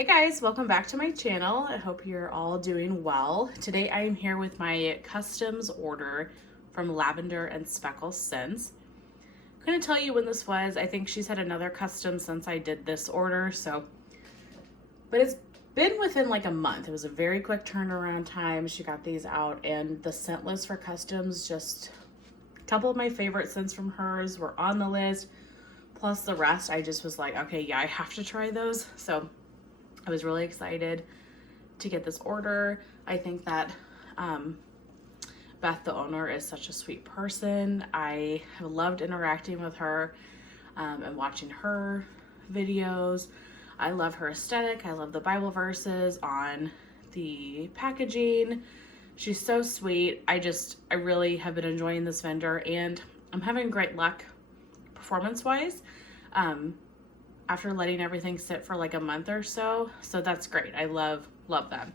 Hey guys, welcome back to my channel. I hope you're all doing well. Today I am here with my customs order from Lavendar and Speckles Scents. Couldn't tell you when this was. I think she's had another custom since I did this order, but it's been within like a month. It was a very quick turnaround time. She got these out, and the scent list for customs, just a couple of my favorite scents from hers were on the list. Plus the rest, I just was like, okay, yeah, I have to try those. So I was really excited to get this order. I think that Beth, the owner, is such a sweet person. I have loved interacting with her and watching her videos. I love her aesthetic. I love the Bible verses on the packaging. She's so sweet. I really have been enjoying this vendor, and I'm having great luck performance-wise. After letting everything sit for like a month or so. So that's great. I love them.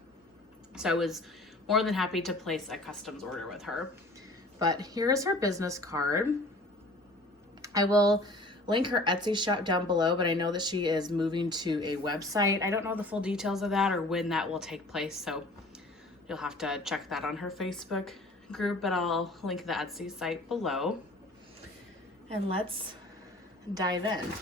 So I was more than happy to place a customs order with her. But here's her business card. I will link her Etsy shop down below, but I know that she is moving to a website. I don't know the full details of that or when that will take place, so you'll have to check that on her Facebook group, but I'll link the Etsy site below. And let's dive in.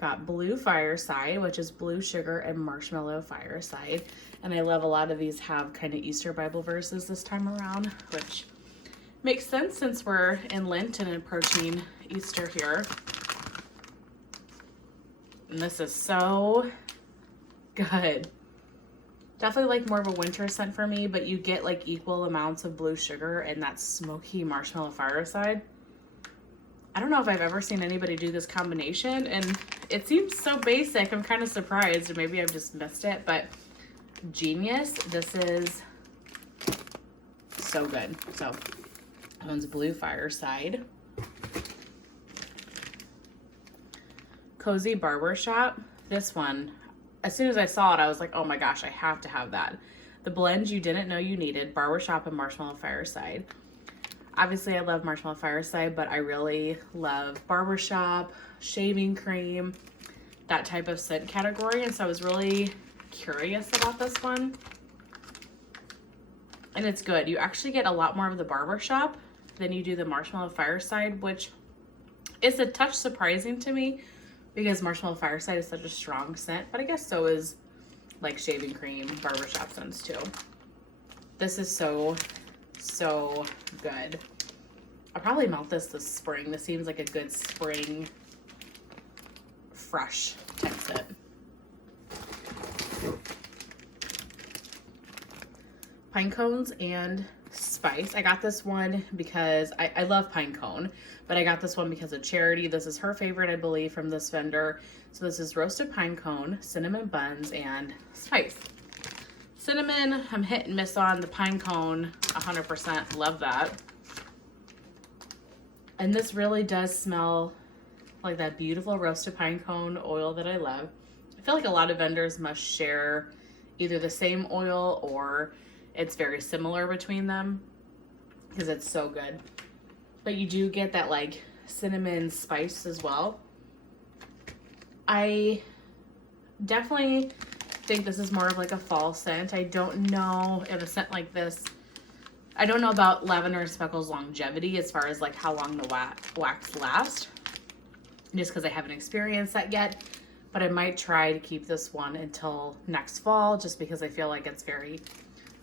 Got Blue Fireside, which is blue sugar and marshmallow fireside. And I love a lot of these have kind of Easter Bible verses this time around, which makes sense since we're in Lent and approaching Easter here. And this is so good. Definitely like more of a winter scent for me, but you get like equal amounts of blue sugar and that smoky marshmallow fireside. I don't know if I've ever seen anybody do this combination, and it seems so basic. I'm kind of surprised, or maybe I've just missed it, but genius. This is so good. So that one's Blue Fireside. Cozy Barbershop. This one, as soon as I saw it, I was like, oh my gosh, I have to have that. The blend you didn't know you needed, Barbershop and Marshmallow Fireside. Obviously, I love Marshmallow Fireside, but I really love Barbershop, shaving cream, that type of scent category. And so I was really curious about this one. And it's good. You actually get a lot more of the Barbershop than you do the Marshmallow Fireside, which is a touch surprising to me because Marshmallow Fireside is such a strong scent, but I guess so is like shaving cream, Barbershop scents too. This is so good. I'll probably melt this spring. This seems like a good spring, fresh type scent. Pine cones and spice. I got this one because I love pine cone, but I got this one because of Charity. This is her favorite, I believe, from this vendor. So this is roasted pine cone, cinnamon buns, and spice. Cinnamon, I'm hit and miss on. The pine cone, 100%, love that. And this really does smell like that beautiful roasted pine cone oil that I love. I feel like a lot of vendors must share either the same oil or it's very similar between them because it's so good. But you do get that like cinnamon spice as well. I definitely think this is more of like a fall scent. I don't know if a scent like this, I don't know about Lavendar and Speckles longevity as far as like how long the wax lasts, just because I haven't experienced that yet, but I might try to keep this one until next fall just because I feel like it's very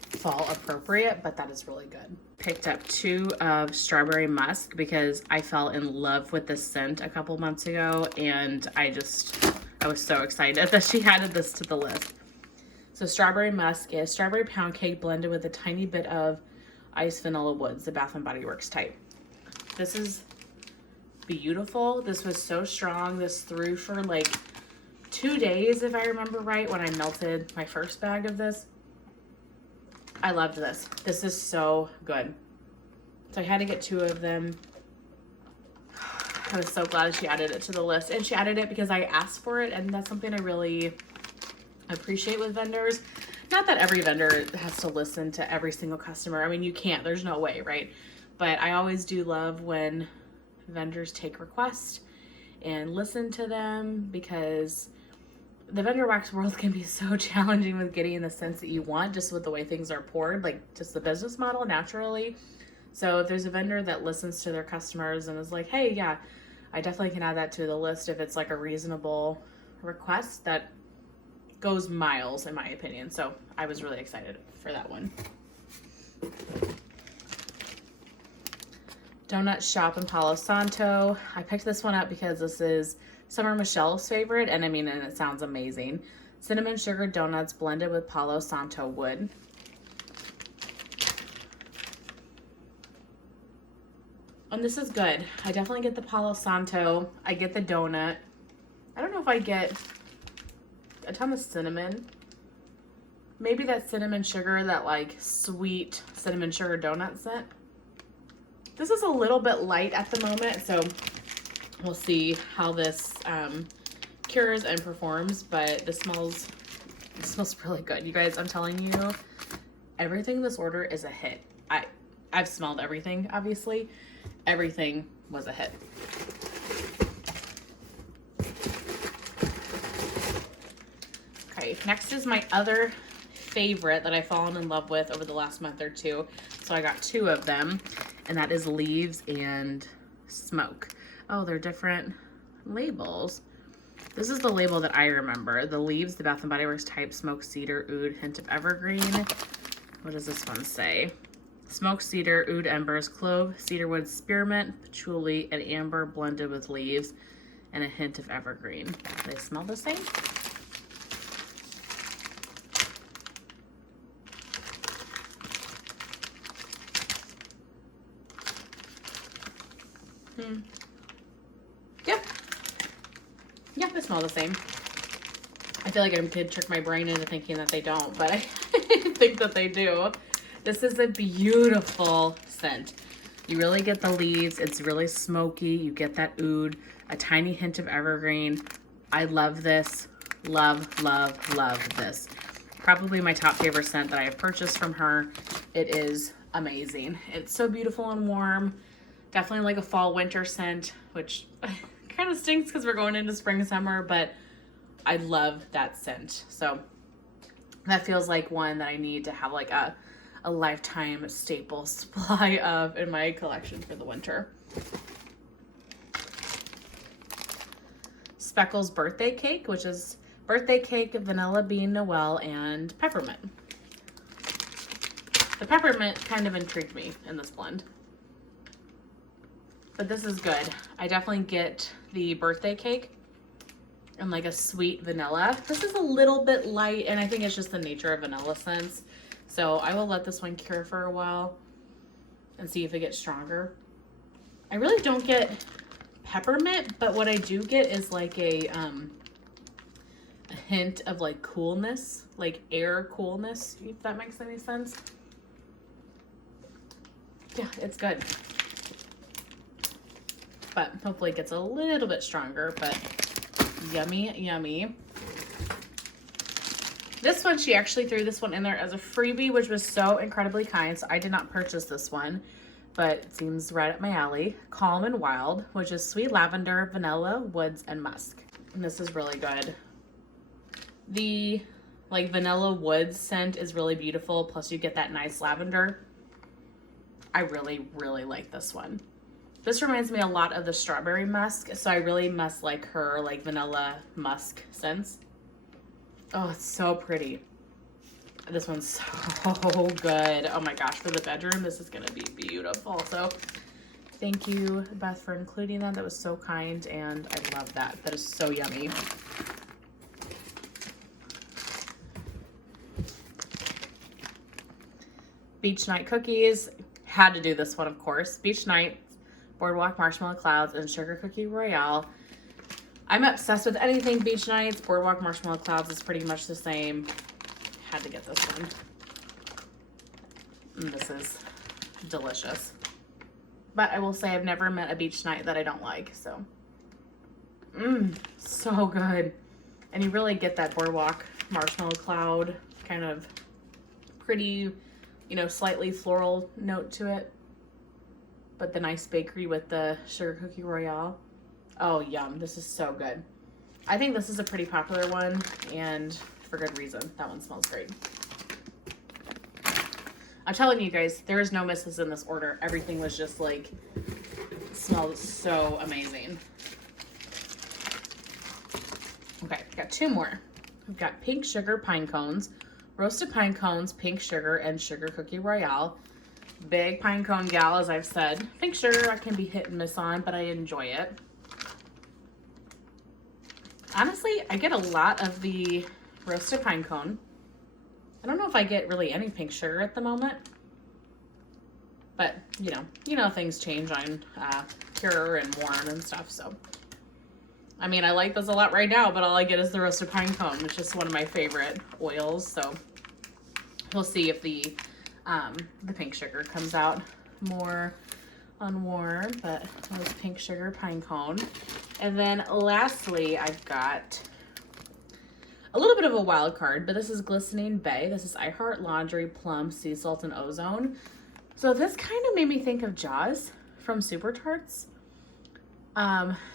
fall appropriate, but that is really good. Picked up 2 of Strawberry Musk because I fell in love with this scent a couple months ago, and I was so excited that she added this to the list. So Strawberry Musk is strawberry pound cake blended with a tiny bit of iced vanilla woods, the Bath & Body Works type. This is beautiful. This was so strong. This threw for like 2 days, if I remember right, when I melted my first bag of this. I loved this. This is so good. So I had to get 2 of them. I was so glad she added it to the list, and she added it because I asked for it, and that's something I really appreciate with vendors. Not that every vendor has to listen to every single customer. I mean, you can't, there's no way, right? But I always do love when vendors take requests and listen to them, because the vendor wax world can be so challenging with getting the scents that you want, just with the way things are poured, like just the business model naturally. So if there's a vendor that listens to their customers and is like, hey, yeah, I definitely can add that to the list if it's like a reasonable request, that goes miles in my opinion. So I was really excited for that one. Donut Shop in Palo Santo. I picked this one up because this is Summer Michelle's favorite, and I mean, and it sounds amazing. Cinnamon sugar donuts blended with Palo Santo wood. And this is good. I definitely get the Palo Santo. I get the donut. I don't know if I get a ton of cinnamon. Maybe that cinnamon sugar, that like sweet cinnamon sugar donut scent. This is a little bit light at the moment, so we'll see how this cures and performs, but it smells really good. You guys, I'm telling you, everything in this order is a hit. I've smelled everything, obviously. Everything was a hit. Okay, next is my other favorite that I've fallen in love with over the last month or two. So I got two of them, and that is Leaves and Smoke. Oh, they're different labels. This is the label that I remember. The Leaves, the Bath & Body Works type Smoke Cedar Oud Hint of Evergreen. What does this one say? Smoke Cedar, Oud Embers, Clove, Cedarwood, Spearmint, Patchouli, and Amber blended with leaves, and a hint of evergreen. Do they smell the same? Yep. Yep, they smell the same. I feel like I could trick my brain into thinking that they don't, but I think that they do. This is a beautiful scent. You really get the leaves. It's really smoky. You get that oud, a tiny hint of evergreen. I love this. Love, love, love this. Probably my top favorite scent that I have purchased from her. It is amazing. It's so beautiful and warm. Definitely like a fall winter scent, which kind of stinks because we're going into spring summer, but I love that scent. So that feels like one that I need to have like a lifetime staple supply of in my collection for the winter. Speckles Birthday Cake, which is birthday cake, vanilla bean, Noel, and peppermint. The peppermint kind of intrigued me in this blend. But this is good. I definitely get the birthday cake and like a sweet vanilla. This is a little bit light, and I think it's just the nature of vanilla scents. So I will let this one cure for a while and see if it gets stronger. I really don't get peppermint, but what I do get is like a hint of like coolness, like air coolness, if that makes any sense. Yeah, it's good. But hopefully it gets a little bit stronger, but yummy, yummy. This one, she actually threw this one in there as a freebie, which was so incredibly kind. So I did not purchase this one, but it seems right up my alley. Calm and Wild, which is sweet lavender, vanilla, woods, and musk. And this is really good. The like vanilla woods scent is really beautiful. Plus you get that nice lavender. I really, really like this one. This reminds me a lot of the strawberry musk. So I really must like her like vanilla musk scents. Oh, it's so pretty. This one's so good. Oh my gosh, for the bedroom, this is gonna be beautiful. So thank you, Beth, for including that. That was so kind, and I love that. That is so yummy. Beach Night Cookies. Had to do this one, of course. Beach Night, Boardwalk Marshmallow Clouds, and Sugar Cookie Royale. I'm obsessed with anything Beach Nights. Boardwalk Marshmallow Clouds is pretty much the same. Had to get this one. And this is delicious. But I will say I've never met a beach night that I don't like, so. So good. And you really get that Boardwalk Marshmallow Cloud kind of pretty, you know, slightly floral note to it. But the nice bakery with the Sugar Cookie Royale. Oh, yum. This is so good. I think this is a pretty popular one, and for good reason. That one smells great. I'm telling you guys, there is no misses in this order. Everything was just like, smelled so amazing. Okay, got two more. We've got pink sugar pine cones, roasted pine cones, pink sugar, and sugar cookie royale. Big pine cone gal, as I've said. Pink sugar I can be hit and miss on, but I enjoy it. Honestly, I get a lot of the roasted pine cone. I don't know if I get really any pink sugar at the moment, but you know things change on Pure and Warren and stuff. So, I mean, I like this a lot right now, but all I get is the roasted pine cone. It's just one of my favorite oils. So we'll see if the pink sugar comes out more on Warm, but it was pink sugar pine cone. And then lastly, I've got a little bit of a wild card, but this is Glistening Bay. This is I Heart Laundry, Plum, Sea Salt, and Ozone. So this kind of made me think of Jaws from Super Tarts.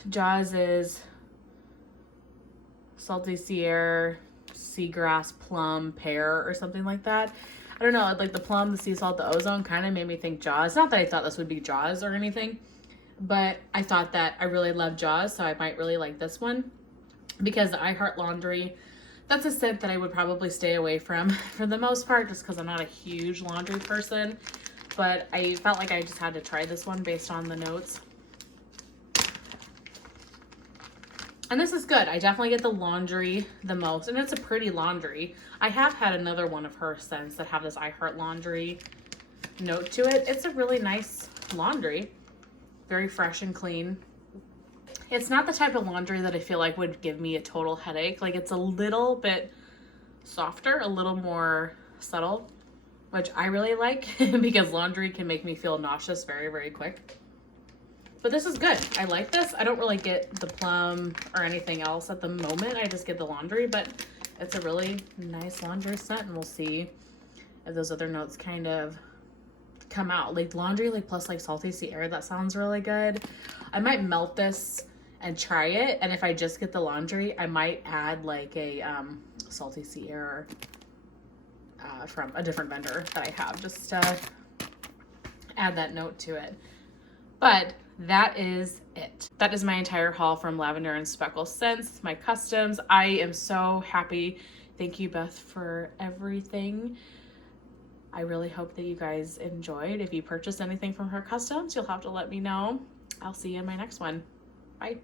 Jaws is salty sea air, seagrass, plum, pear, or something like that. I don't know, like the plum, the sea salt, the ozone kind of made me think Jaws. Not that I thought this would be Jaws or anything, but I thought that I really love Jaws, so I might really like this one. Because the I Heart Laundry, that's a scent that I would probably stay away from for the most part, just because I'm not a huge laundry person. But I felt like I just had to try this one based on the notes. And this is good. I definitely get the laundry the most, and it's a pretty laundry. I have had another one of her scents that have this I Heart Laundry note to it. It's a really nice laundry. Very fresh and clean. It's not the type of laundry that I feel like would give me a total headache. Like, it's a little bit softer, a little more subtle, which I really like because laundry can make me feel nauseous very, very quick. But this is good. I like this. I don't really get the plum or anything else at the moment. I just get the laundry, but it's a really nice laundry scent, and we'll see if those other notes kind of come out. Like laundry, like plus like salty sea air, that sounds really good. I might melt this and try it, and if I just get the laundry, I might add like a salty sea air from a different vendor that I have, just to add that note to it. But that is it. That is my entire haul from Lavendar and Speckles Scents, my customs. I am so happy. Thank you, Beth, for everything. I really hope that you guys enjoyed. If you purchased anything from her customs, you'll have to let me know. I'll see you in my next one. Bye.